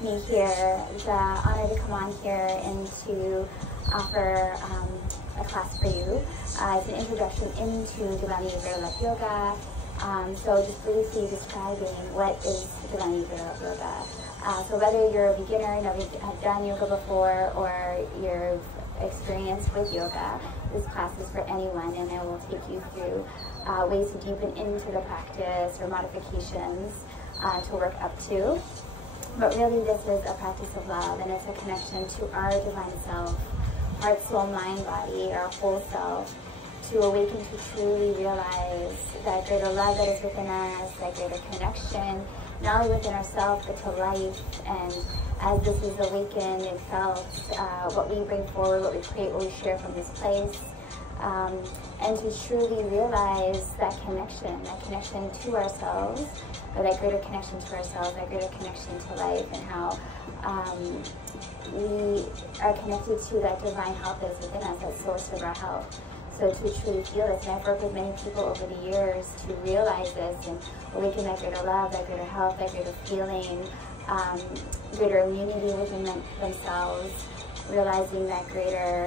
me here, the honor to come on here and to offer a class for you. It's an introduction into Divine Vibrance Yoga. So just briefly describing what is Divine Vibrance Yoga. So whether you're a beginner, never have done yoga before, or you've experienced with yoga, this class is for anyone, and it will take you through ways to deepen into the practice or modifications to work up to. But really this is a practice of love, and it's a connection to our divine self, heart, soul, mind, body, our whole self, to awaken to truly realize that greater love that is within us, that greater connection, not only within ourselves, but to life. And as this is awakened and felt, what we bring forward, what we create, what we share from this place, and to truly realize that connection to ourselves, or that greater connection to ourselves, that greater connection to life, and how we are connected to that divine health that is within us, that source of our health. So to truly feel this, and I've worked with many people over the years to realize this and awaken that greater love, that greater health, that greater feeling, greater immunity within themselves, realizing that greater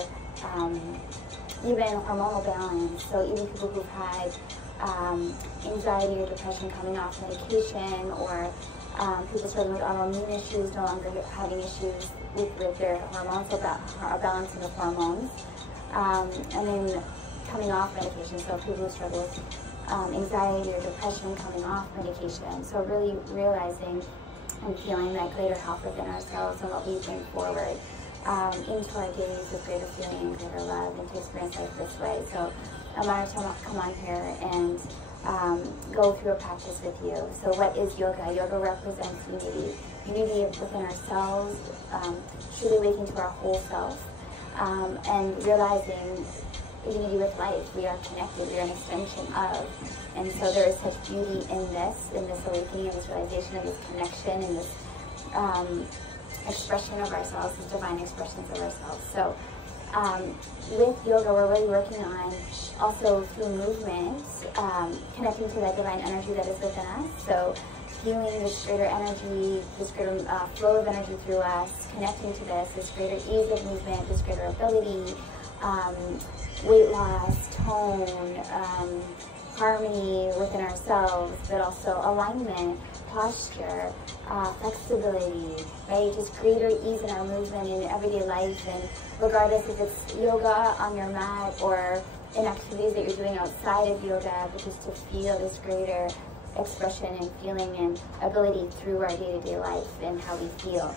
even hormonal balance. So even people who've had anxiety or depression coming off medication, or people struggling with autoimmune issues, no longer having issues with their hormones, so balancing of hormones. And then coming off medication, so people who struggle with anxiety or depression coming off medication. So really realizing and feeling that greater health within ourselves and what we bring forward into our days with greater feeling and greater love, and to experience life this way. So I'm honored to come on here and go through a practice with you. So what is yoga? Yoga represents unity. Unity within ourselves, truly waking to our whole self, and realizing unity with life. We are connected, we are an extension of. And so there is such beauty in this awakening, in this realization of this connection, and this expression of ourselves, these divine expressions of ourselves. So with yoga, we're really working on also through movement, connecting to that divine energy that is within us. So feeling this greater energy, this greater flow of energy through us, connecting to this greater ease of movement, this greater ability, weight loss, tone, harmony within ourselves, but also alignment, posture, flexibility, right? Just greater ease in our movement in everyday life, and regardless if it's yoga on your mat or in activities that you're doing outside of yoga, but just to feel this greater expression and feeling and ability through our day-to-day life, and how we feel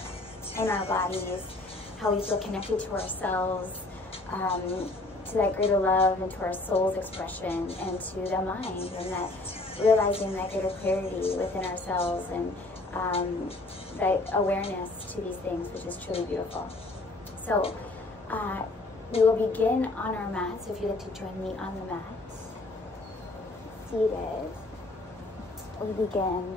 in our bodies, how we feel connected to ourselves, to that greater love, and to our soul's expression, and to the mind, and that realizing that greater clarity within ourselves, and that awareness to these things, which is truly beautiful. So we will begin on our mat. So if you'd like to join me on the mat, seated, we begin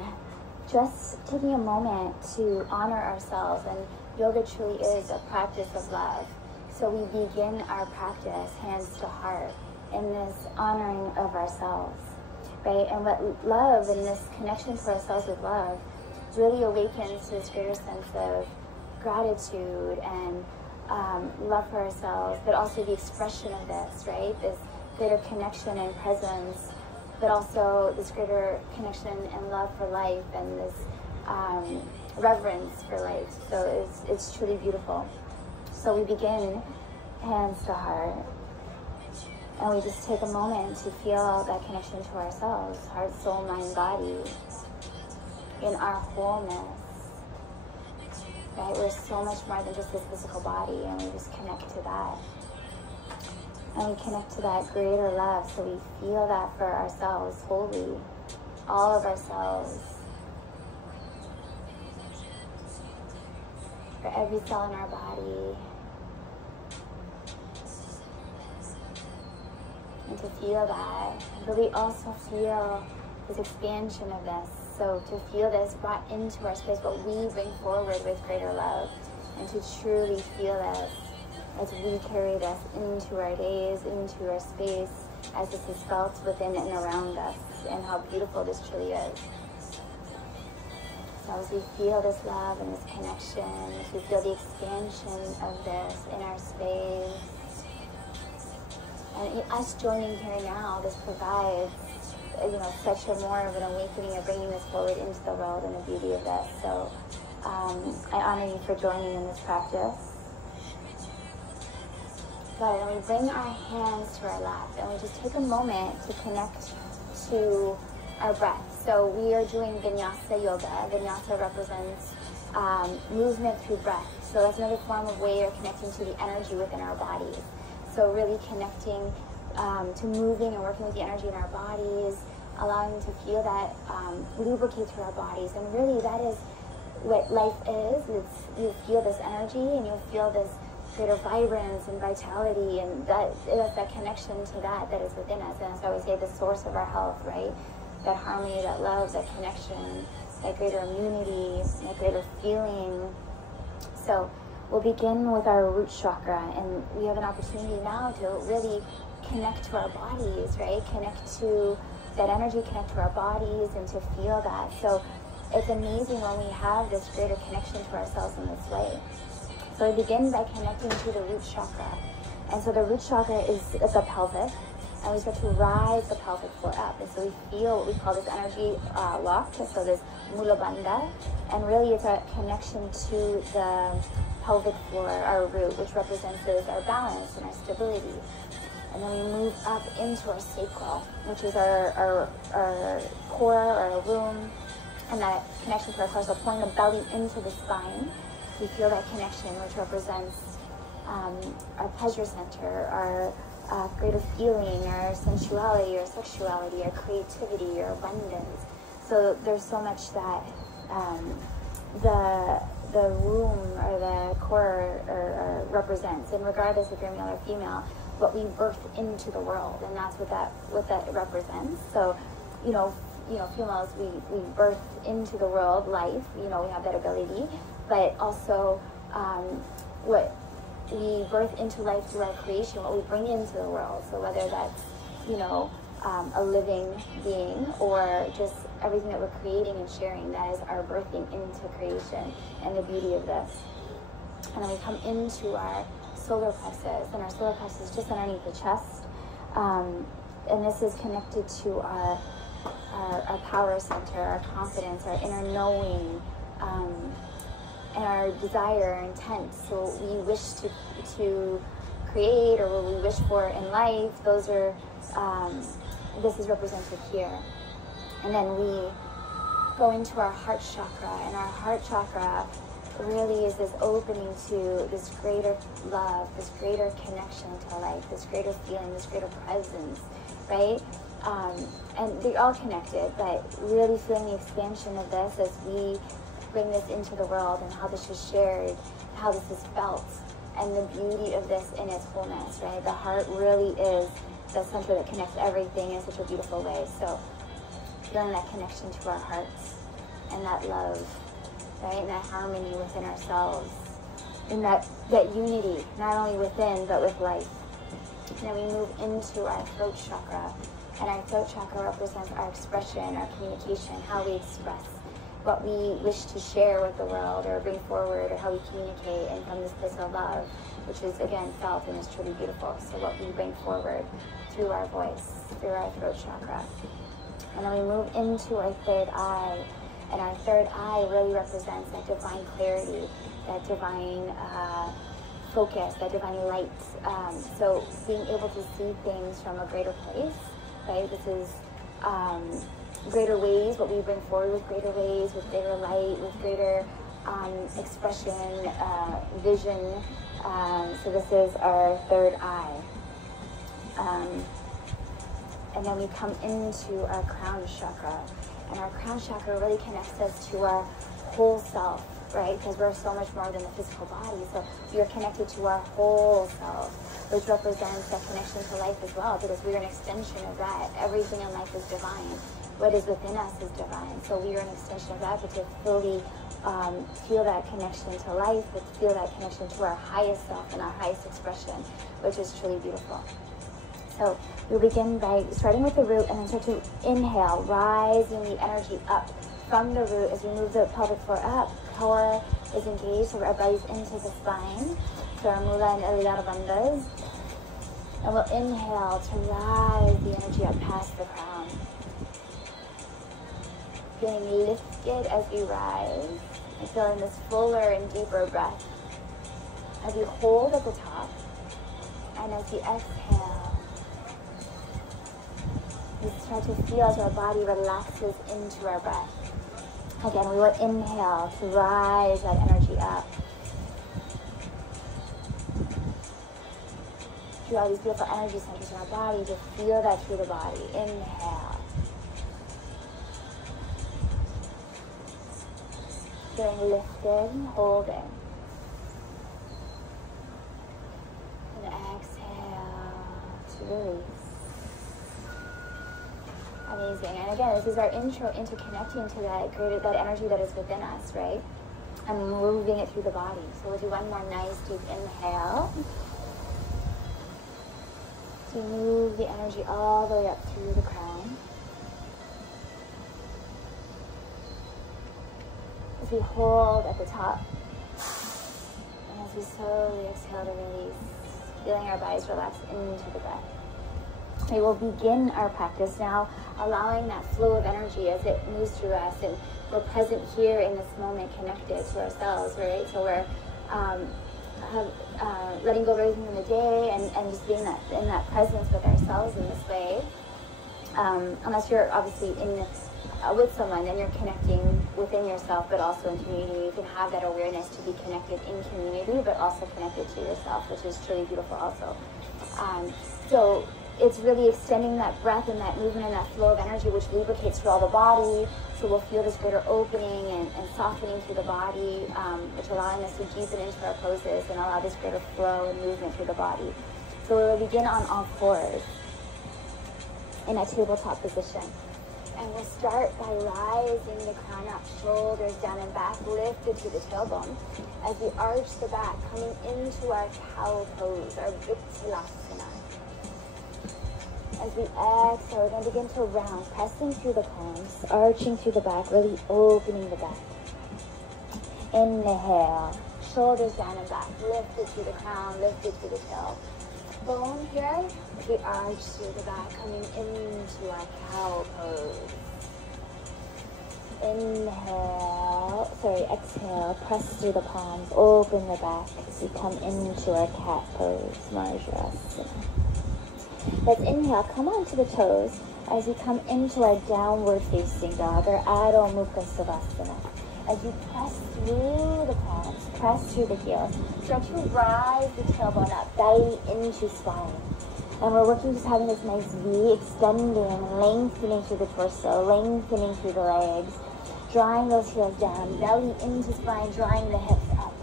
just taking a moment to honor ourselves. And yoga truly is a practice of love. So we begin our practice hands to heart in this honoring of ourselves, right? And what love and this connection to ourselves with love really awakens to this greater sense of gratitude and love for ourselves, but also the expression of this, right? This greater connection and presence, but also this greater connection and love for life, and this reverence for life. So it's truly beautiful. So we begin hands to heart, and we just take a moment to feel that connection to ourselves, heart, soul, mind, body, in our wholeness, right? We're so much more than just this physical body, and we just connect to that. And we connect to that greater love, so we feel that for ourselves wholly, all of ourselves, for every cell in our body, and to feel that. But we also feel this expansion of this. So to feel this brought into our space, what we bring forward with greater love, and to truly feel this as we carry this into our days, into our space, as this is felt within and around us, and how beautiful this truly is. So as we feel this love and this connection, as we feel the expansion of this in our space, and us joining here now, this provides, such a more of an awakening of bringing this forward into the world and the beauty of this. So I honor you for joining in this practice. Good, and we bring our hands to our lap, and we just take a moment to connect to our breath. So we are doing vinyasa yoga. Vinyasa represents movement through breath. So that's another form of way of connecting to the energy within our bodies. So really connecting to moving and working with the energy in our bodies, allowing to feel that lubricate through our bodies. And really that is what life is. You feel this energy and you'll feel this greater vibrance and vitality, and that's that connection to that is within us. And as I always say, the source of our health, right? That harmony, that love, that connection, that greater immunity, that greater feeling. So we'll begin with our root chakra, and we have an opportunity now to really connect to our bodies, right? Connect to that energy, connect to our bodies, and to feel that. So it's amazing when we have this greater connection to ourselves in this way. So we begin by connecting to the root chakra. And so the root chakra is the pelvic, and we start to rise the pelvic floor up. And so we feel what we call this energy lock, so this mula bandha, and really it's a connection to the pelvic floor, our root, which represents our balance and our stability. And then we move up into our sacral, which is our core, our womb, and that connection to our core. So pulling the belly into the spine, we feel that connection, which represents our pleasure center, our greater feeling, our sensuality, our sexuality, our creativity, our abundance. So there's so much that the womb or the core represents, and regardless if you're male or female, what we birth into the world, and that's what that represents. So, females, we birth into the world life. We have that ability, but also what we birth into life through our creation, what we bring into the world. So whether that's a living being or just everything that we're creating and sharing, that is our birthing into creation and the beauty of this. And then we come into our solar plexus, and our solar plexus is just underneath the chest, and this is connected to our power center, our confidence, our inner knowing, and our desire, our intent. So we wish to create, or what we wish for in life. Those are this is represented here. And then we go into our heart chakra, and our heart chakra really is this opening to this greater love, this greater connection to life, this greater feeling, this greater presence, right? And they're all connected, but really feeling the expansion of this as we bring this into the world, and how this is shared, how this is felt, and the beauty of this in its wholeness, right? The heart really is the center that connects everything in such a beautiful way. So feeling that connection to our hearts and that love, right? And that harmony within ourselves, and that unity, not only within, but with life. And then we move into our throat chakra, and our throat chakra represents our expression, our communication, how we express what we wish to share with the world or bring forward, or how we communicate, and from this place of love, which is again felt and is truly beautiful. So what we bring forward through our voice, through our throat chakra. And then we move into our third eye, and our third eye really represents that divine clarity, that divine focus, that divine light. So being able to see things from a greater place, right? This is greater ways, what we bring forward with greater ways, with greater light, with greater expression, vision. So this is our third eye. And then we come into our crown chakra. And our crown chakra really connects us to our whole self, right? Because we're so much more than the physical body. So we are connected to our whole self, which represents that connection to life as well, because we are an extension of that. Everything in life is divine. What is within us is divine. So we are an extension of that, but to fully feel that connection to life, but to feel that connection to our highest self and our highest expression, which is truly beautiful. So we'll begin by starting with the root, and then start to inhale, rising the energy up from the root, as we move the pelvic floor up, core is engaged, so our belly's into the spine. So our mula and elidar bandhas. And we'll inhale to rise the energy up past the crown. Feeling lifted as we rise, and feeling this fuller and deeper breath. As we hold at the top, and as we exhale, we start to feel as our body relaxes into our breath. Again, we will inhale to rise that energy up. Through all these beautiful energy centers in our body, to feel that through the body. Inhale. Feeling lifted, holding. And exhale to release. Amazing. And again, this is our intro into connecting to that energy that is within us, right? And moving it through the body. So we'll do one more nice deep inhale. So move the energy all the way up through the crown. As we hold at the top. And as we slowly exhale to release, feeling our bodies relax into the breath. We will begin our practice now, allowing that flow of energy as it moves through us, and we're present here in this moment, connected to ourselves, right? So we're letting go of everything in the day and just being in that presence with ourselves in this way. Unless you're obviously with someone, then you're connecting within yourself, but also in community. You can have that awareness to be connected in community, but also connected to yourself, which is truly beautiful also. So it's really extending that breath and that movement and that flow of energy, which lubricates through all the body. So we'll feel this greater opening and softening through the body, which allowing us to deepen into our poses and allow this greater flow and movement through the body. So we'll begin on all fours in a tabletop position. And we'll start by rising the crown up, shoulders down and back, lifted to the tailbone. As we arch the back, coming into our cow pose, our Vitsalasana. As we exhale, we're going to begin to round, pressing through the palms, arching through the back, really opening the back. Inhale, shoulders down and back, lifted to the crown, lifted to the tail. Bone here, as we arch through the back, coming into our cow pose. Exhale, press through the palms, open the back as we come into our cat pose, Marjarasana. Let's inhale, come onto the toes as we come into our downward facing dog, or Adho Mukha Savasana. As you press through the palms, press through the heels, start to rise the tailbone up, belly into spine. And we're working just having this nice V, extending, lengthening through the torso, lengthening through the legs, drawing those heels down, belly into spine, drawing the hips up.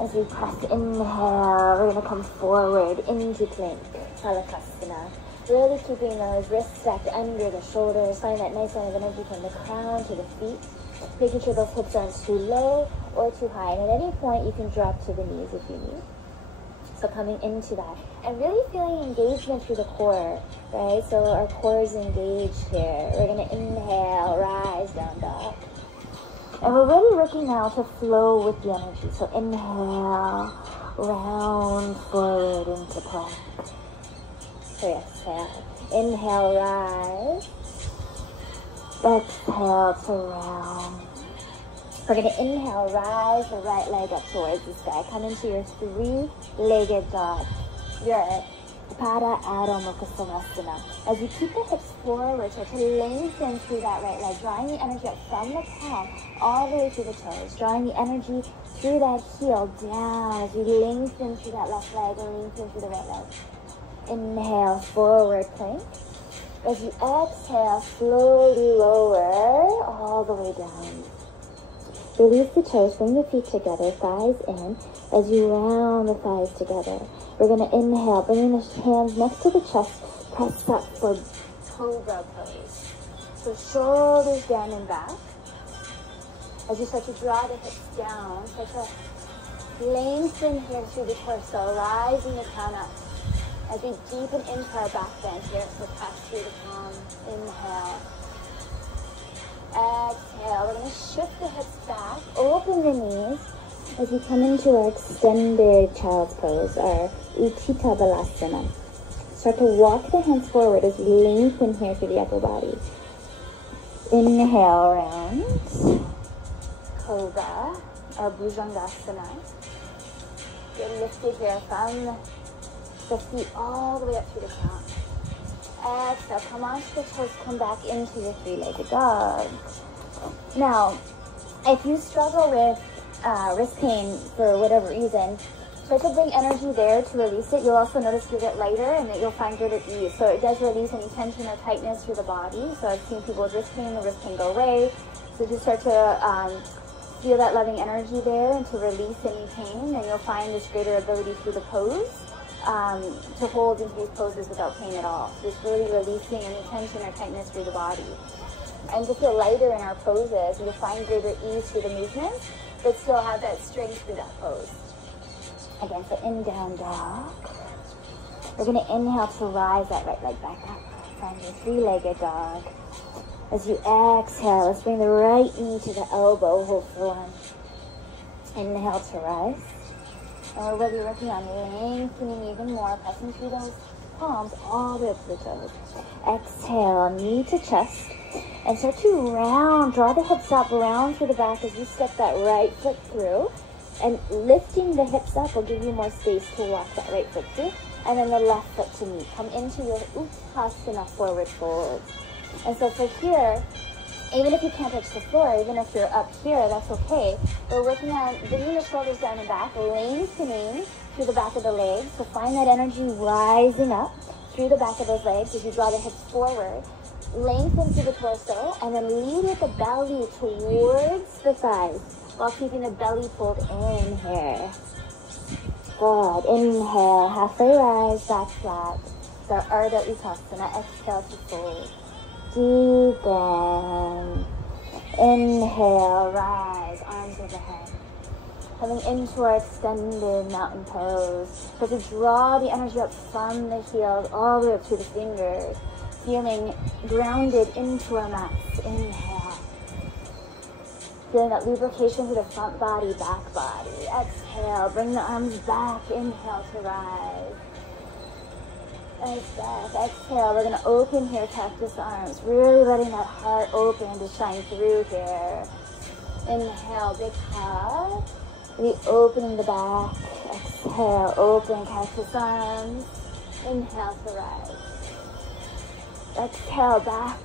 As we press, inhale, we're going to come forward into plank, Halakasana. Really keeping those wrists stacked under the shoulders, find that nice line of energy from the crown to the feet. Making sure those hips aren't too low or too high. And at any point, you can drop to the knees if you need. So coming into that. And really feeling engagement through the core, right? So our core is engaged here. We're going to inhale, rise, down dog. And we're really working now to flow with the energy. So inhale, round forward into plank. So exhale. Inhale, rise. Exhale to round. We're going to inhale, rise the right leg up towards the sky. Come into your three-legged dog. Your Pada Adho Mukha Savasana. As you keep the hips forward, try to lengthen through that right leg, drawing the energy up from the palm all the way to the toes, drawing the energy through that heel down as you lengthen through that left leg and lengthen through the right leg. Inhale, forward plank. As you exhale, slowly lower all the way down. Release the toes, bring the feet together, thighs in. As you round the thighs together, we're going to inhale, bringing the hands next to the chest, press up for cobra pose. So shoulders down and back. As you start to draw the hips down, start to lengthen here through the torso, rising the crown up. As we deepen into our back bend here, so press through the palm. Inhale. Exhale. We're going to shift the hips back, open the knees as we come into our extended child's pose, our Utthita Balasana. Start to walk the hands forward as we lengthen here through the upper body. Inhale, round. Cobra, or Bhujangasana. Get lifted here from the feet all the way up through the crown. Exhale, come onto the toes, come back into your three-legged dog. Now, if you struggle with wrist pain for whatever reason, try to bring energy there to release it. You'll also notice you'll get lighter and that you'll find greater ease. So it does release any tension or tightness through the body. So I've seen people with wrist pain, the wrist can go away. So just start to feel that loving energy there and to release any pain, and you'll find this greater ability through the pose to hold into these poses without pain at all. So just really releasing any tension or tightness through the body. And to feel lighter in our poses, you'll find greater ease through the movement, but still have that strength through that pose. Again, so in down dog. We're going to inhale to rise that right leg back up from your three-legged dog. As you exhale, let's bring the right knee to the elbow, hold for one. Inhale to rise. And we're really working on lengthening even more, pressing through those palms all the way up to the toes. Exhale, knee to chest. And start to round, draw the hips up, round through the back as you step that right foot through. And lifting the hips up will give you more space to walk that right foot through. And then the left foot to meet. Come into your Utthasana, forward fold. And so for here, even if you can't touch the floor, even if you're up here, that's okay. We're working on bringing the shoulders down and back, lengthening through the back of the legs. So find that energy rising up through the back of those legs as you draw the hips forward. Lengthen through the torso, and then lead with the belly towards the thighs while keeping the belly fold in here. Good. Inhale, halfway rise, back flat. So Ardha Utthasana. Exhale to fold. Deepen. Inhale, rise, arms overhead. Coming into our extended mountain pose. So to draw the energy up from the heels all the way up to the fingers. Feeling grounded into our mats. Inhale. Feeling that lubrication through the front body, back body. Exhale, bring the arms back. Inhale to rise. Exhale, we're going to open here, cactus arms. Really letting that heart open to shine through here. Inhale, big hug. Reopening the back. Exhale, open cactus arms. Inhale to rise. Exhale, back.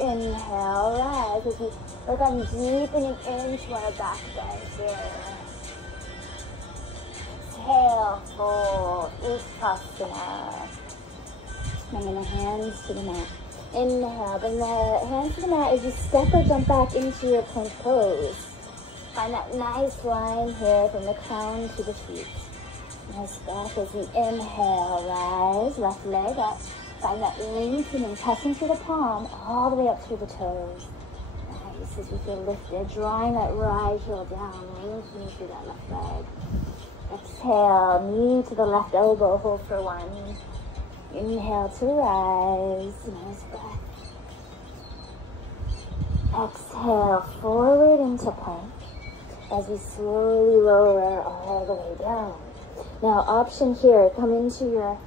Inhale, rise. As we work on deepening into our back bend here. Exhale, fold, Utthasana. Bringing the hands to the mat. Inhale, bring the hands to the mat as you step or jump back into your plank pose. Find that nice line here from the crown to the feet. Nice back as you inhale, rise, left leg up. Find that lengthening, pressing through the palm all the way up through the toes. Nice, as you feel lifted, drawing that right heel down, lengthening through that left leg. Exhale, knee to the left elbow, hold for one. Inhale to rise, nice breath. Exhale, forward into plank as we slowly lower all the way down. Now, option here, come into your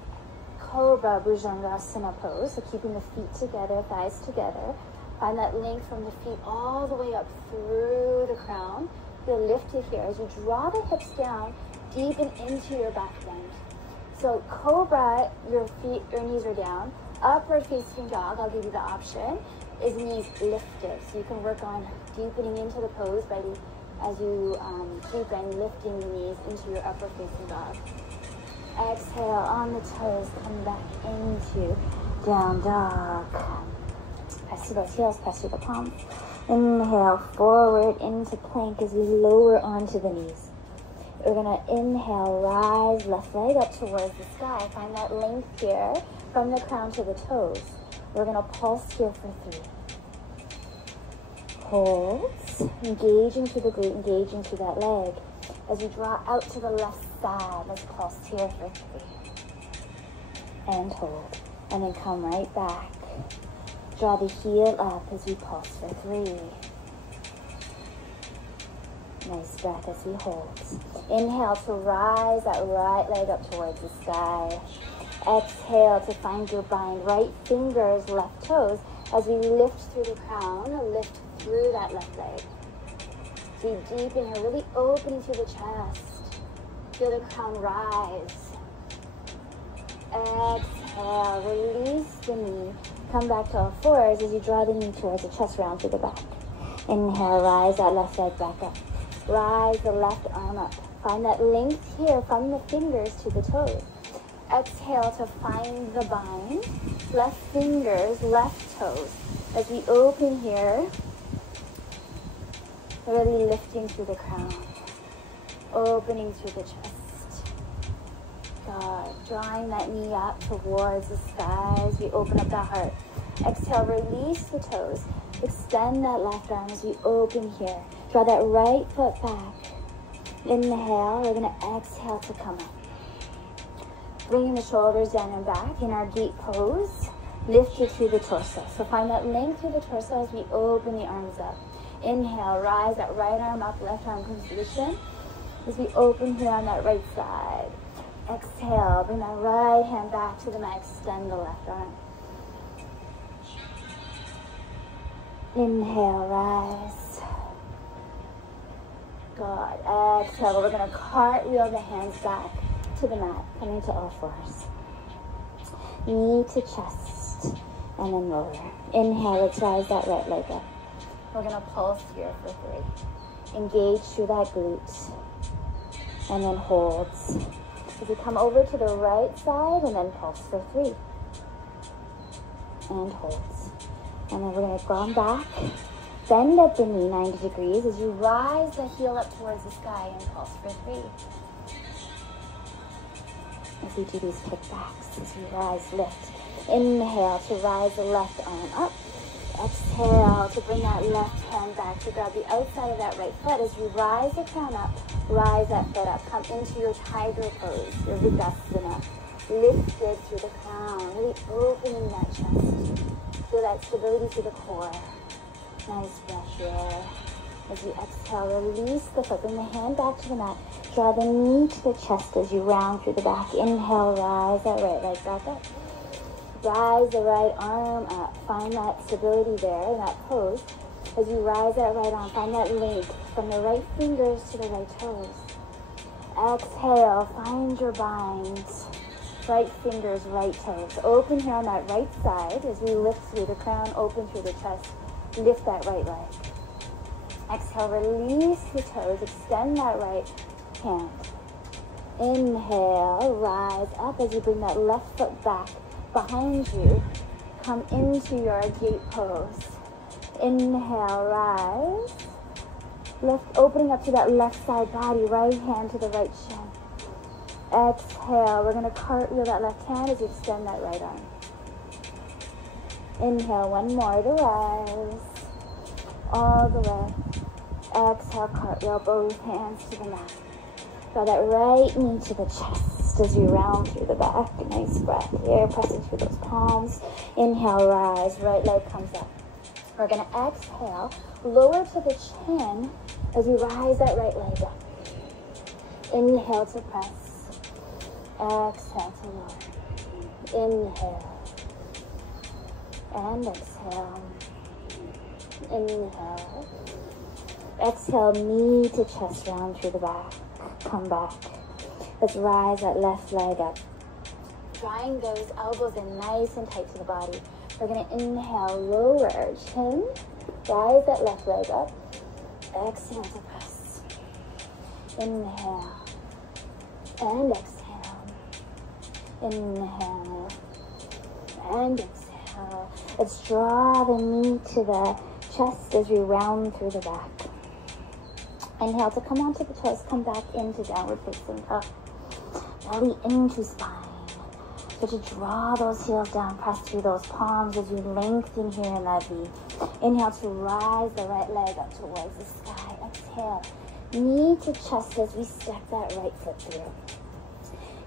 Cobra Bhujangasana pose, so keeping the feet together, thighs together. Find that length from the feet all the way up through the crown. Feel lifted here as you draw the hips down, deepen into your back bend. So Cobra, your knees are down. Upward facing dog, I'll give you the option, is knees lifted. So you can work on deepening into the pose as you deepen, lifting the knees into your upward facing dog. Exhale on the toes, come back into down dog. Press through those heels, press through the palms. Inhale, forward into plank as we lower onto the knees. We're going to inhale, rise, left leg up towards the sky. Find that length here from the crown to the toes. We're going to pulse here for 3. Hold, engaging through the glute, engaging through that leg. As we draw out to the left side, let's pulse here for 3. And hold. And then come right back. Draw the heel up as we pulse for 3. Nice breath as we hold. Inhale to rise that right leg up towards the sky. Exhale to find your bind. Right fingers, left toes as we lift through the crown, lift through that left leg. Breathe deep in here, really opening through the chest. Feel the crown rise. Exhale, release the knee. Come back to all fours as you draw the knee towards the chest, round through the back. Inhale, rise that left leg back up. Rise the left arm up. Find that length here from the fingers to the toes. Exhale to find the bind. Left fingers, left toes. As we open here, really lifting through the crown. Opening through the chest. God, drawing that knee up towards the sky as we open up the heart. Exhale, release the toes. Extend that left arm as we open here. Draw that right foot back. Inhale, we're going to exhale to come up. Bringing the shoulders down and back in our gate pose. Lift it through the torso. So find that length through the torso as we open the arms up. Inhale, rise that right arm up, left arm comes to the shin. As we open here on that right side. Exhale, bring that right hand back to the mat, extend the left arm. Inhale, rise. Good. Exhale, we're going to cartwheel the hands back to the mat, coming to all fours. Knee to chest, and then lower. Inhale, let's rise that right leg up. We're going to pulse here for 3. Engage through that glute, and then holds. As you come over to the right side, and then pulse for 3. And holds. And then we're going to come back. Bend at the knee 90 degrees as you rise the heel up towards the sky and pulse for 3. As we do these kickbacks, as we rise, lift. Inhale to rise the left arm up. Exhale to bring that left hand back to grab the outside of that right foot. As you rise the crown up, rise that foot up. Come into your tiger pose, your Vipassana. Lifted through the crown, really opening that chest. Feel that stability through the core. Nice breath here. As you exhale, release the foot. Bring the hand back to the mat. Draw the knee to the chest as you round through the back. Inhale, rise that right leg back up. Rise the right arm up. Find that stability there in that pose. As you rise that right arm, find that length from the right fingers to the right toes. Exhale, find your bind. Right fingers, right toes. Open here on that right side as we lift through the crown, open through the chest. Lift that right leg. Exhale, release the toes. Extend that right hand. Inhale, rise up as you bring that left foot back behind you. Come into your gate pose. Inhale, rise. Lift, opening up to that left side body. Right hand to the right shin. Exhale, we're going to cartwheel that left hand as you extend that right arm. Inhale, one more to rise. All the way. Exhale, cartwheel both hands to the mat. Draw that right knee to the chest as you round through the back. Nice breath here, pressing through those palms. Inhale, rise, right leg comes up. We're going to exhale, lower to the chin as we rise that right leg up. Inhale to press. Exhale to lower. Inhale. And exhale. Inhale. Exhale, knee to chest, round through the back. Come back. Let's rise that left leg up. Drawing those elbows in nice and tight to the body. We're going to inhale, lower chin. Rise that left leg up. Exhale to press. Inhale. And exhale. Inhale. And exhale. Let's draw the knee to the chest as we round through the back. Inhale to come onto the toes, come back into downward facing dog. Belly into spine. So to draw those heels down, press through those palms as you lengthen here in that V. Inhale to rise the right leg up towards the sky. Exhale, knee to chest as we step that right foot through.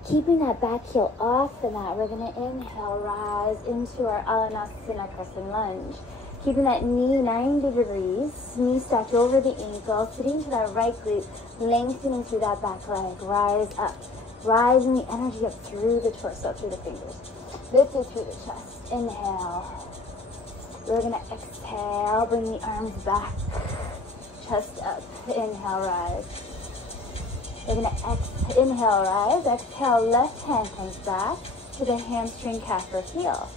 Keeping that back heel off the mat, we're going to inhale, rise into our Alanasana crescent lunge. Keeping that knee 90 degrees, knee stacked over the ankle, sitting to that right glute, lengthening through that back leg. Rise up, rising the energy up through the torso, through the fingers. Lift it through the chest. Inhale. We're going to exhale, bring the arms back, chest up. Inhale, rise. We're going to inhale, rise. Exhale, left hand comes back to the hamstring, calf, or heel.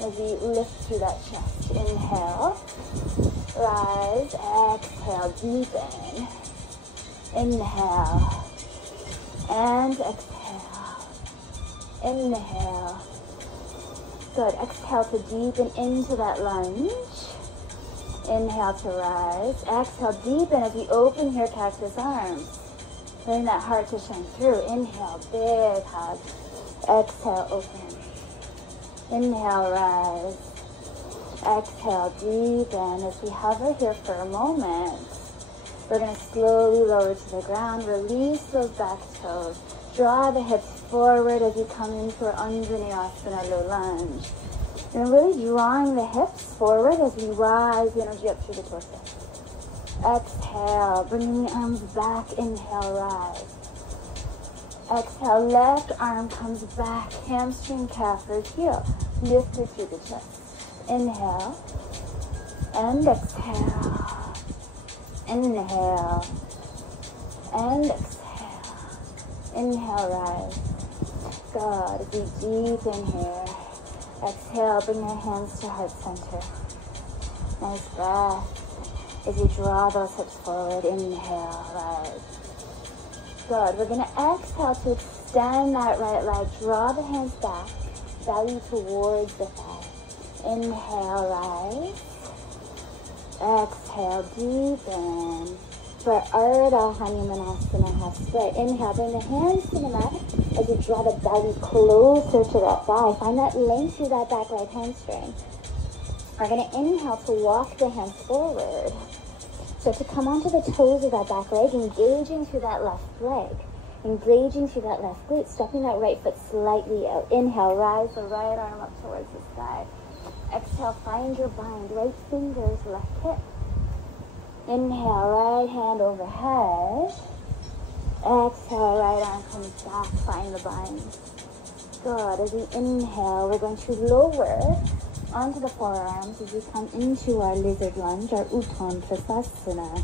As we lift through that chest. Inhale, rise, exhale, deepen. Inhale, and exhale. Inhale. Good. Exhale to deepen into that lunge. Inhale to rise. Exhale, deepen as we open here, cactus arms. Letting that heart to shine through. Inhale, big hug. Exhale, open. Inhale, rise. Exhale, deepen. As we hover here for a moment, we're going to slowly lower to the ground. Release those back toes. Draw the hips forward as you come into our Anjaneyasana low lunge. And really drawing the hips forward as we rise the energy up through the torso. Exhale, bringing the arms back. Inhale, rise. Exhale, left arm comes back, hamstring, calf, or heel. Lift it through the chest. Inhale, and exhale. Inhale, and exhale. Inhale, rise. Good. As we deepen here. Exhale, bring your hands to heart center. Nice breath. As you draw those hips forward, inhale, rise. Good. We're going to exhale to extend that right leg. Draw the hands back, belly towards the thigh. Inhale, rise. Exhale, deepen. For Ardha Hanumanasana, half split. Inhale, bring the hands to the mat as you draw the belly closer to that thigh. Find that length through that back right hamstring. We're going to inhale to walk the hands forward. So to come onto the toes of that back leg, engaging through that left leg. Engaging through that left glute, stepping that right foot slightly out. Inhale, rise the right arm up towards the sky. Exhale, find your bind. Right fingers, left hip. Inhale, right hand overhead. Exhale, right arm comes back, find the bind. Good. As we inhale, we're going to lower onto the forearms as we come into our lizard lunge, our Uttan Prasasana.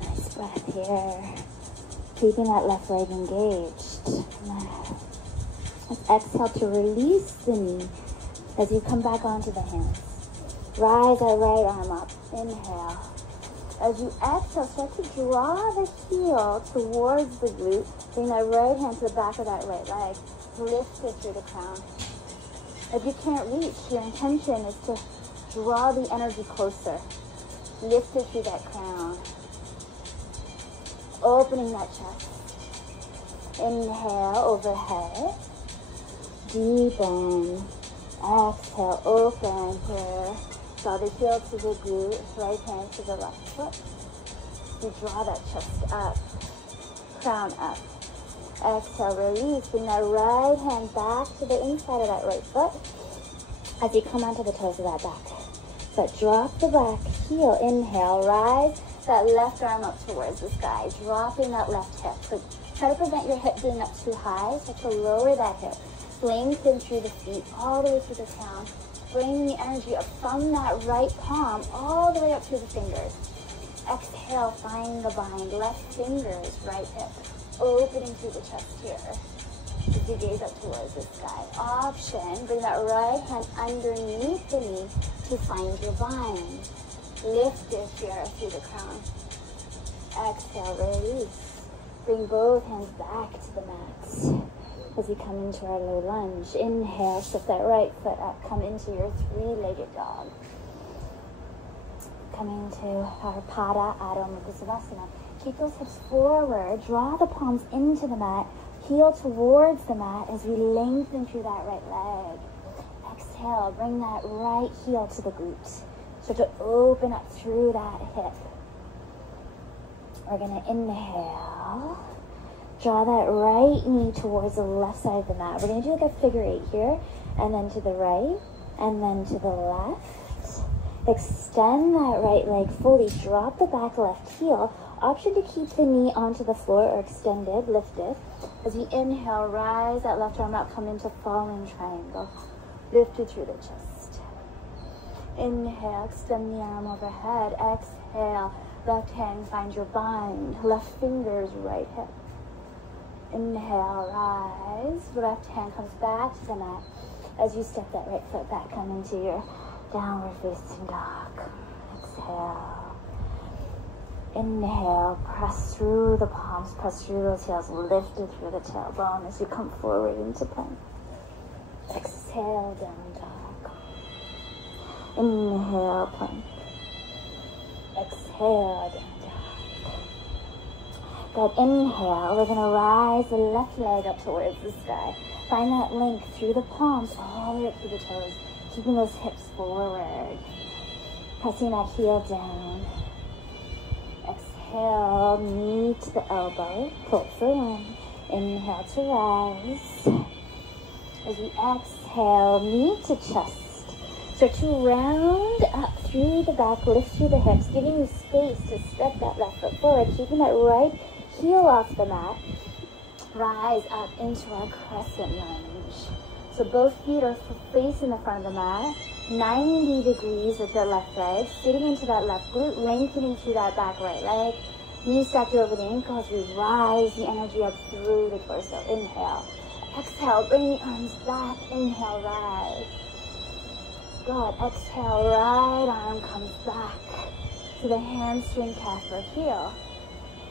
Nice breath here. Keeping that left leg engaged. Let's exhale to release the knee as you come back onto the hands. Rise that right arm up. Inhale. As you exhale, start to draw the heel towards the glute. Bring that right hand to the back of that right leg. Lift it through the crown. If you can't reach, your intention is to draw the energy closer. Lift it through that crown. Opening that chest. Inhale, overhead. Deepen. Exhale, open here. Draw the heel to the glute, right hand to the left foot. You draw that chest up, crown up. Exhale, release. Bring that right hand back to the inside of that right foot as you come onto the toes of that back. So drop the back heel. Inhale, rise that left arm up towards the sky, dropping that left hip. So try to prevent your hip being up too high. Start to lower that hip. Lengthen through the feet, all the way through the crown. Bring the energy up from that right palm all the way up through the fingers. Exhale, find the bind. Left fingers, right hip. Opening through the chest here. As you gaze up towards the sky. Option, bring that right hand underneath the knee to find your bind. Lift it here through the crown. Exhale, release. Bring both hands back to the mat. As you come into our low lunge. Inhale, shift that right foot up. Come into your three-legged dog. Coming to our Pada Adho Mukha Savasana. Keep those hips forward. Draw the palms into the mat. Heel towards the mat as we lengthen through that right leg. Exhale, bring that right heel to the glute. Start to open up through that hip. We're going to inhale. Draw that right knee towards the left side of the mat. We're going to do like a figure 8 here, and then to the right, and then to the left. Extend that right leg fully. Drop the back left heel. Option to keep the knee onto the floor or extended, lifted. As we inhale, rise that left arm up, come into falling triangle. Lifted through the chest. Inhale, extend the arm overhead. Exhale, left hand finds your bind. Left fingers, right hip. Inhale, rise. Left hand comes back to the mat. As you step that right foot back, come into your downward facing dog. Exhale. Inhale, press through the palms, press through those heels, lift it through the tailbone as you come forward into plank. Exhale, down dog. Inhale, plank. Exhale, down dog. Good, inhale, we're gonna rise the left leg up towards the sky. Find that length through the palms, all the way up through the toes, keeping those hips forward. Pressing that heel down. Exhale, knee to the elbow, closer in. Inhale to rise. As we exhale, knee to chest. Start to round up through the back, lift through the hips, giving you space to step that left foot forward, keeping that right heel off the mat. Rise up into our crescent lunge. So both feet are facing the front of the mat, 90 degrees with the left leg, sitting into that left glute, lengthening through that back right leg. Knees stacked over the ankles. We rise the energy up through the torso. Inhale. Exhale, bring the arms back. Inhale, rise. Good. Exhale, right arm comes back to the hamstring, calf, or heel.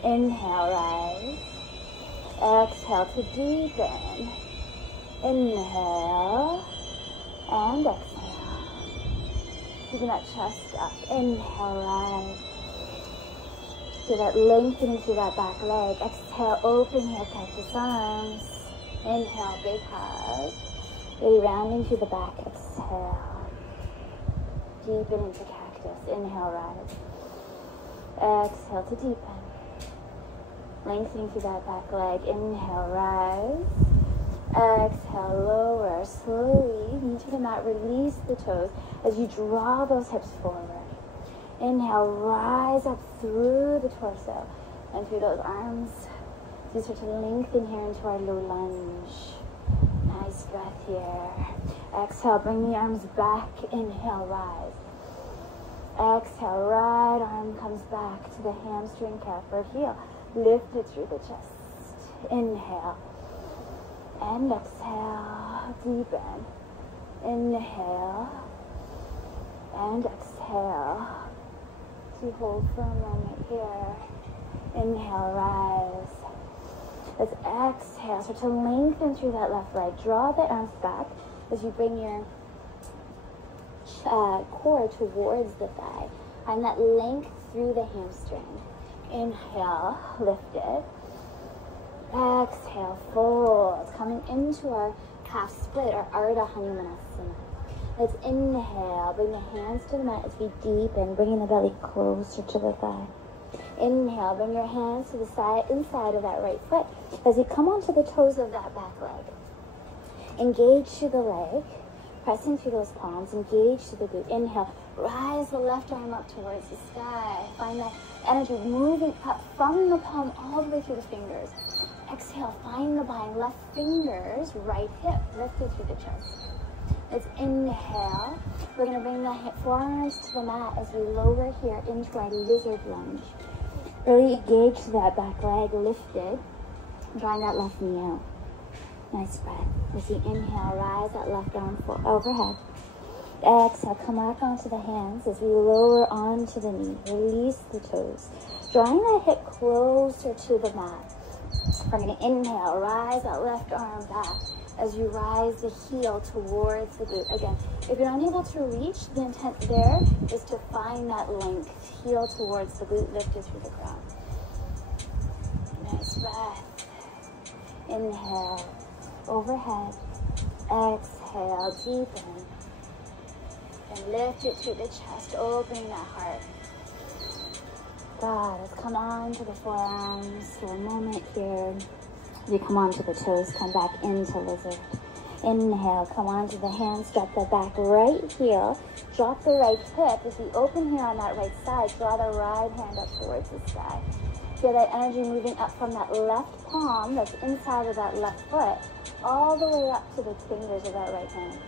Inhale, rise. Exhale to deepen. Inhale and exhale. Keeping that chest up. Inhale, rise. Feel that lengthening through that back leg. Exhale, open here, cactus arms. Inhale, big hug. Really rounding through the back. Exhale. Deepen into cactus. Inhale, rise. Exhale to deepen. Lengthening through that back leg. Inhale, rise. Exhale, lower. Slowly, knee to the mat. Release the toes as you draw those hips forward. Inhale, rise up through the torso and through those arms. So you start to lengthen here into our low lunge. Nice breath here. Exhale, bring the arms back. Inhale, rise. Exhale, right arm comes back to the hamstring, calf, or heel. Lift it through the chest. Inhale. And exhale. Deepen. Inhale. And exhale. So you hold for a moment here. Inhale, rise. Let's exhale. Start to lengthen through that left leg. Draw the arms back as you bring your core towards the thigh. Find that length through the hamstring. Inhale, lift it. Exhale, fold. Coming into our half split, or Ardha Hanumanasana. Let's inhale, bring the hands to the mat as we deepen, bringing the belly closer to the thigh. Inhale, bring your hands to the side, inside of that right foot as we come onto the toes of that back leg. Engage through the leg, pressing through those palms, engage through the glute. Inhale, rise the left arm up towards the sky. Find that energy moving up from the palm all the way through the fingers. Exhale, find the bind, left fingers, right hip, lifted through the chest. Let's inhale. We're going to bring the forearms to the mat as we lower here into our lizard lunge. Really engage that back leg lifted. Drawing that left knee out. Nice breath. As you inhale, rise that left arm overhead. Exhale, come back onto the hands as we lower onto the knee. Release the toes. Drawing that hip closer to the mat. We're going to inhale, rise that left arm back as you rise the heel towards the glute. Again, if you're unable to reach, the intent there is to find that length. Heel towards the glute, lift it through the ground. Nice breath. Inhale, overhead. Exhale, deepen. And lift it through the chest, opening that heart. God, let's come on to the forearms for a moment here. As you come onto the toes, come back into lizard. Inhale, come onto the hands, drop the back right heel, drop the right hip. As we open here on that right side, draw the right hand up towards the sky. Feel that energy moving up from that left palm that's inside of that left foot, all the way up to the fingers of that right hand.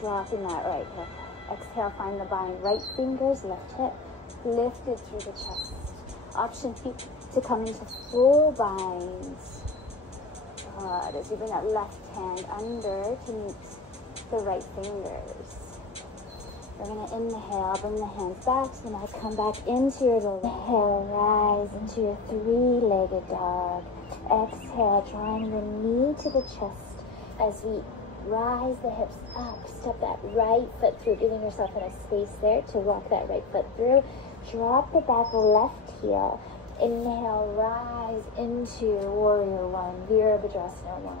Dropping that right hip. Exhale, find the bind. Right fingers, left hip, lifted through the chest. Option to come into full bind. Good. As you bring that left hand under to meet the right fingers. We're going to inhale, bring the hands back to the mat, come back into your low. Inhale, rise into your three-legged dog. Exhale, drawing the knee to the chest as we rise the hips up. Step that right foot through, giving yourself enough space there to walk that right foot through. Drop the back left heel. Inhale, rise into Warrior One, Virabhadrasana 1.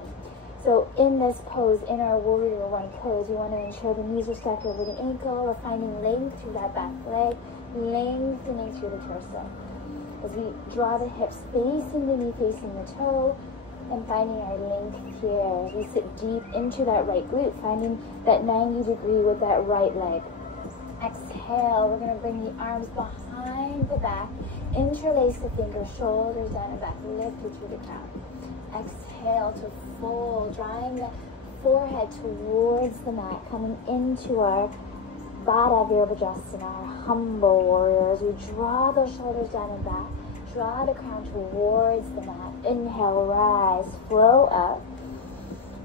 So in this pose, in our Warrior One pose, you want to ensure the knees are stacked over the ankle. We're finding length through that back leg, lengthening through the torso. As we draw the hips facing the knee, facing the toe, and finding our length here. As we sit deep into that right glute, finding that 90 degree with that right leg. Exhale, we're going to bring the arms behind the back, interlace the fingers, shoulders down and back, lifted through the crown. Exhale to fold, drawing the forehead towards the mat, coming into our Baddha Virabhadrasana, our humble warrior. As we draw those shoulders down and back, draw the crown towards the mat. Inhale, rise, flow up.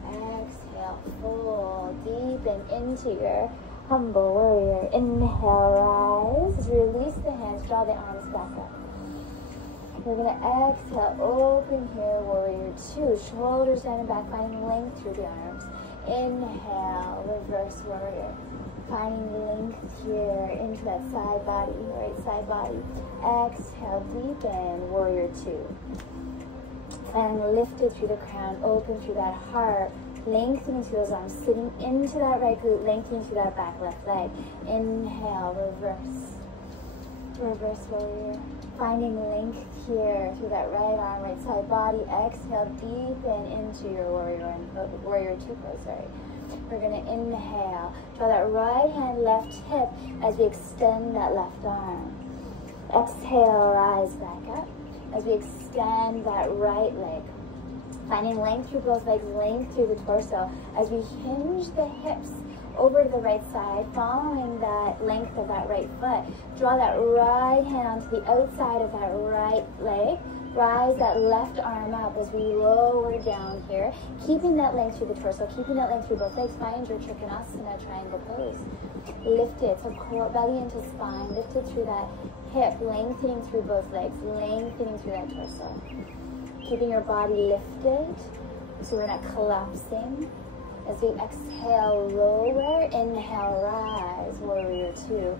Exhale, fold, deepen into your humble warrior. Inhale, rise. Release the hands, draw the arms back up. We're going to exhale, open here, Warrior 2. Shoulders down and back, finding length through the arms. Inhale, reverse warrior. Finding length here into that side body, right side body. Exhale, deepen, Warrior 2. And lifted through the crown, open through that heart. Lengthening through those arms, sitting into that right glute, lengthening through that back left leg. Inhale, reverse. Reverse warrior. Finding length here through that right arm, right side body. Exhale, deepen into your warrior 2 pose, sorry. We're going to inhale. Draw that right hand, left hip as we extend that left arm. Exhale, rise back up as we extend that right leg. Finding length through both legs, length through the torso as we hinge the hips over to the right side, following that length of that right foot. Draw that right hand onto the outside of that right leg. Rise that left arm up as we lower down here, keeping that length through the torso, keeping that length through both legs. Find your Trikonasana triangle pose. Lift it, so core, belly into spine, lifted through that hip, lengthening through both legs, lengthening through that torso. Keeping your body lifted, so we're not collapsing. As we exhale, lower, inhale, rise, Warrior 2.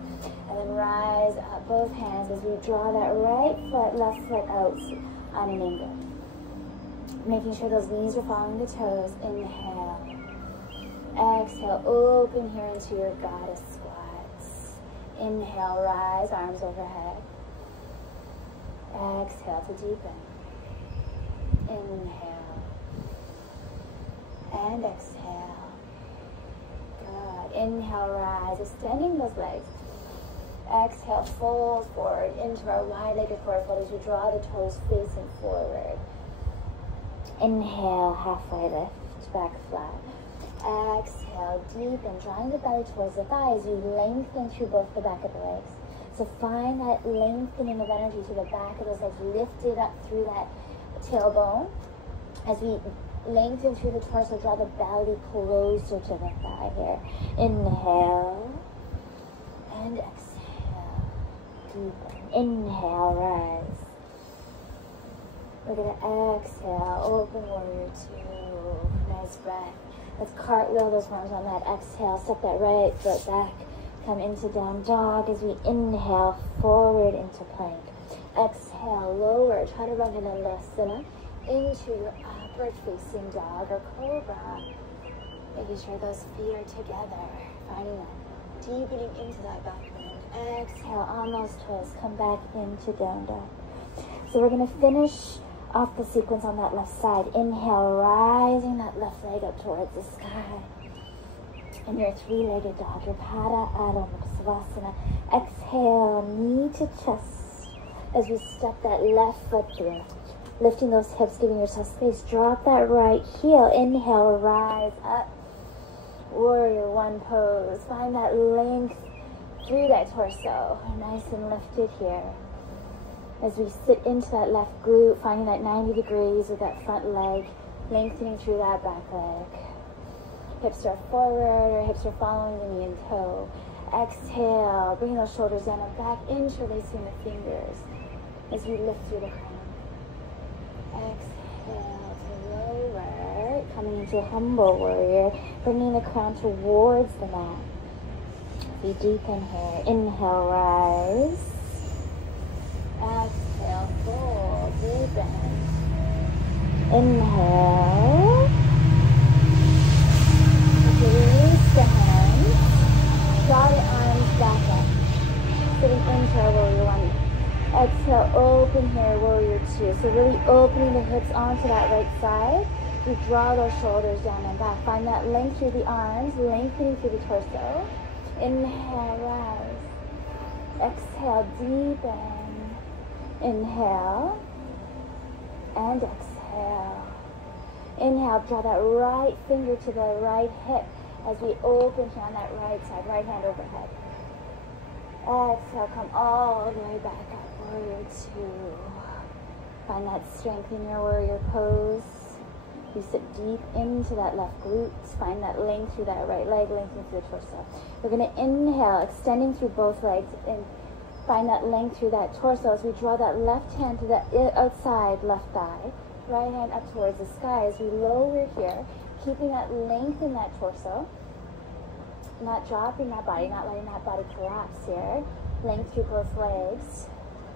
And then rise up, both hands, as we draw that right foot, left foot out on an angle. Making sure those knees are following the toes. Inhale. Exhale, open here into your goddess squats. Inhale, rise, arms overhead. Exhale to deepen. Inhale. And exhale. Good. Inhale, rise, extending those legs. Exhale, fold forward into our wide-legged forward fold as you draw the toes facing forward. Inhale, halfway lift, back flat. Exhale, deepen, drawing the belly towards the thighs. You lengthen through both the back of the legs. So find that lengthening of energy to the back of those legs, lifted up through that tailbone. As we lengthen through the torso, draw the belly closer to the thigh here. Inhale and exhale. Deepen. Inhale, rise. We're going to exhale, open Warrior 2. Nice breath. Let's cartwheel those arms on that exhale. Step that right foot back. Come into down dog as we inhale forward into plank. Exhale, lower. Try to run in Anandasana into your upward facing dog or cobra. Making sure those feet are together. Finding that deepening into that back bend. Exhale on those toes. Come back into down dog. So we're going to finish off the sequence on that left side. Inhale, rising that left leg up towards the sky. In your three-legged dog, your Pada Adho Mukha Savasana. Exhale, knee to chest as we step that left foot through. Lifting those hips, giving yourself space. Drop that right heel. Inhale, rise up. Warrior one pose. Find that length through that torso. Nice and lifted here. As we sit into that left glute, finding that 90 degrees with that front leg, lengthening through that back leg. Hips are forward, or hips are following the knee and toe. Exhale, bring those shoulders down and back, interlacing the fingers as we lift through the crown. Exhale to lower, coming into a humble warrior, bringing the crown towards the mat. We deepen here. Inhale, rise. Exhale, fold, deepen. Inhale. Release the hands. Draw the arms back up. Sitting into our warrior one. Exhale, open here, warrior two. So really opening the hips onto that right side. We draw those shoulders down and back. Find that length through the arms, lengthening through the torso. Inhale, rise. Exhale, deepen. Inhale. And exhale. Inhale, draw that right finger to the right hip as we open here on that right side, right hand overhead. Exhale, come all the way back up, warrior two. Find that strength in your warrior pose. You sit deep into that left glute. Find that length through that right leg, lengthening through the torso. We're going to inhale, extending through both legs, and find that length through that torso as we draw that left hand to the outside left thigh. Right hand up towards the sky as we lower here, keeping that length in that torso. Not dropping that body, not letting that body collapse here. Length through both legs.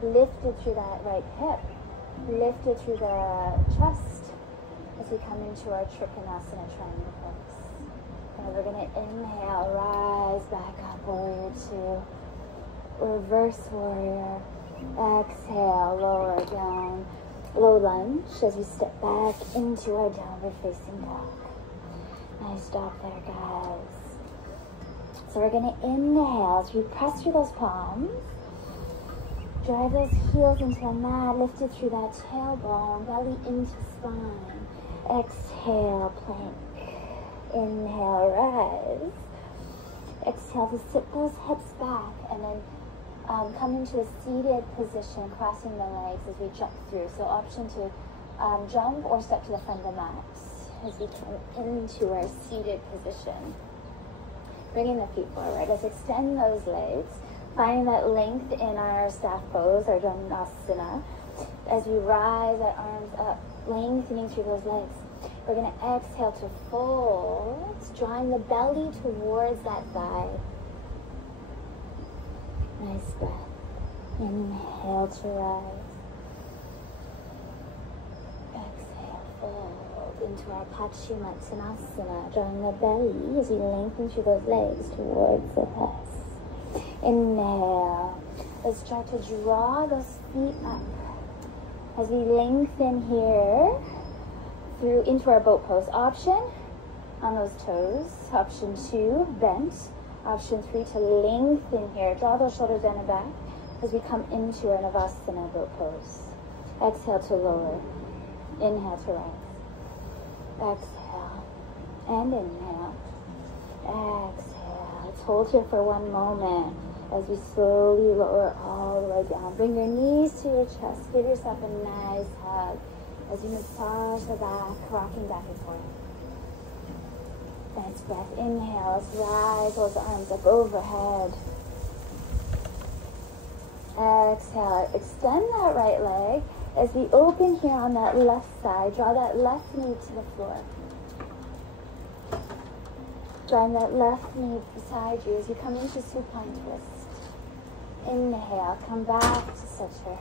Lifted through that right hip. Lifted through the chest as we come into our Trikonasana triangle pose. And we're going to inhale, rise back up, warrior two. Reverse warrior. Exhale, lower down. Low lunge as we step back into our downward facing dog. Nice job there, guys. So we're going to inhale as we press through those palms. Drive those heels into the mat, lifted through that tailbone, belly into spine. Exhale, plank. Inhale, rise. Exhale to sit those hips back and then come into a seated position, crossing the legs as we jump through. So option to jump or step to the front of the mat as we come into our seated position. Bringing the feet forward. Let's extend those legs, finding that length in our staff pose, our Dhanasana. As we rise our arms up, lengthening through those legs. We're going to exhale to fold, drawing the belly towards that thigh. Nice breath. Inhale to rise. Exhale, fold into our Paschimottanasana, drawing the belly as we lengthen through those legs towards the chest. Inhale. Let's try to draw those feet up as we lengthen here through into our boat pose. Option on those toes. Option two, bent. Option three, to lengthen here. Draw those shoulders down and back as we come into our Navasana boat pose. Exhale to lower. Inhale to rise. Exhale. And inhale. Exhale. Let's hold here for one moment as we slowly lower all the way down. Bring your knees to your chest. Give yourself a nice hug as you massage the back, rocking back and forth. Nice breath. Inhale. Let's rise those arms up overhead. Exhale. Extend that right leg as we open here on that left side. Draw that left knee to the floor. Drawing that left knee beside you as you come into supine twist. Inhale. Come back to center.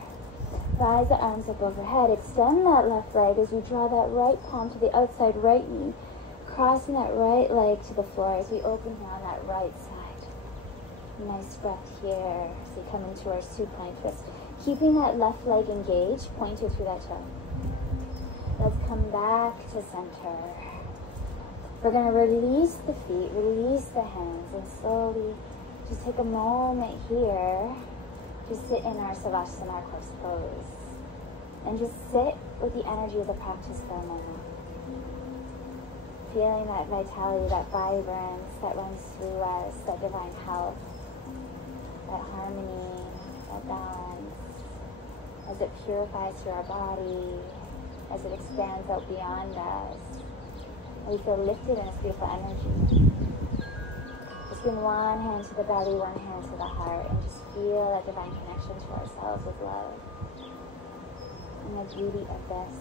Rise the arms up overhead. Extend that left leg as you draw that right palm to the outside right knee. Crossing that right leg to the floor as we open here on that right side. Nice breath here as we come into our supine twist. Keeping that left leg engaged, pointed through that toe. come back to center. We're going to release the feet, release the hands, and slowly just take a moment here to sit in our Savasana, corpse pose. And just sit with the energy of the practice for a moment. Feeling that vitality, that vibrance that runs through us, that divine health, that harmony, that balance, as it purifies through our body, as it expands out beyond us. And we feel lifted in this beautiful energy. Just bring one hand to the belly, one hand to the heart, and just feel that divine connection to ourselves with love. And the beauty of this.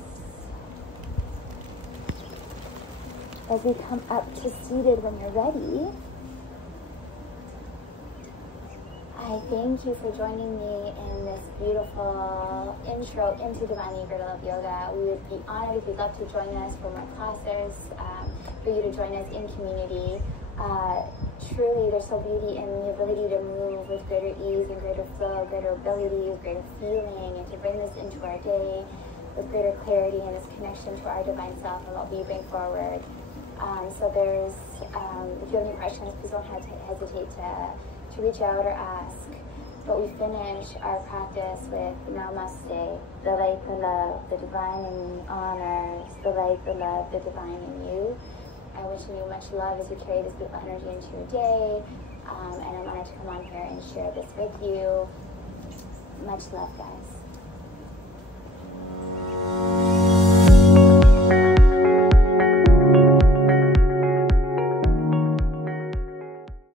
As we come up to seated when you're ready, I thank you for joining me in this beautiful intro into Divinely Integrated Love Yoga. We would be honored if you'd love to join us for more classes, for you to join us in community. Truly, there's so beauty in the ability to move with greater ease and greater flow, greater ability, greater feeling, and to bring this into our day with greater clarity and this connection to our divine self and what we bring forward. So there's, if you have any questions, please don't hesitate to reach out or ask. But we finish our practice with Namaste, the light, the love, the divine in me honors, the light, the love, the divine in you. I wish you much love as you carry this beautiful energy into your day. And I wanted to come on here and share this with you. Much love, guys.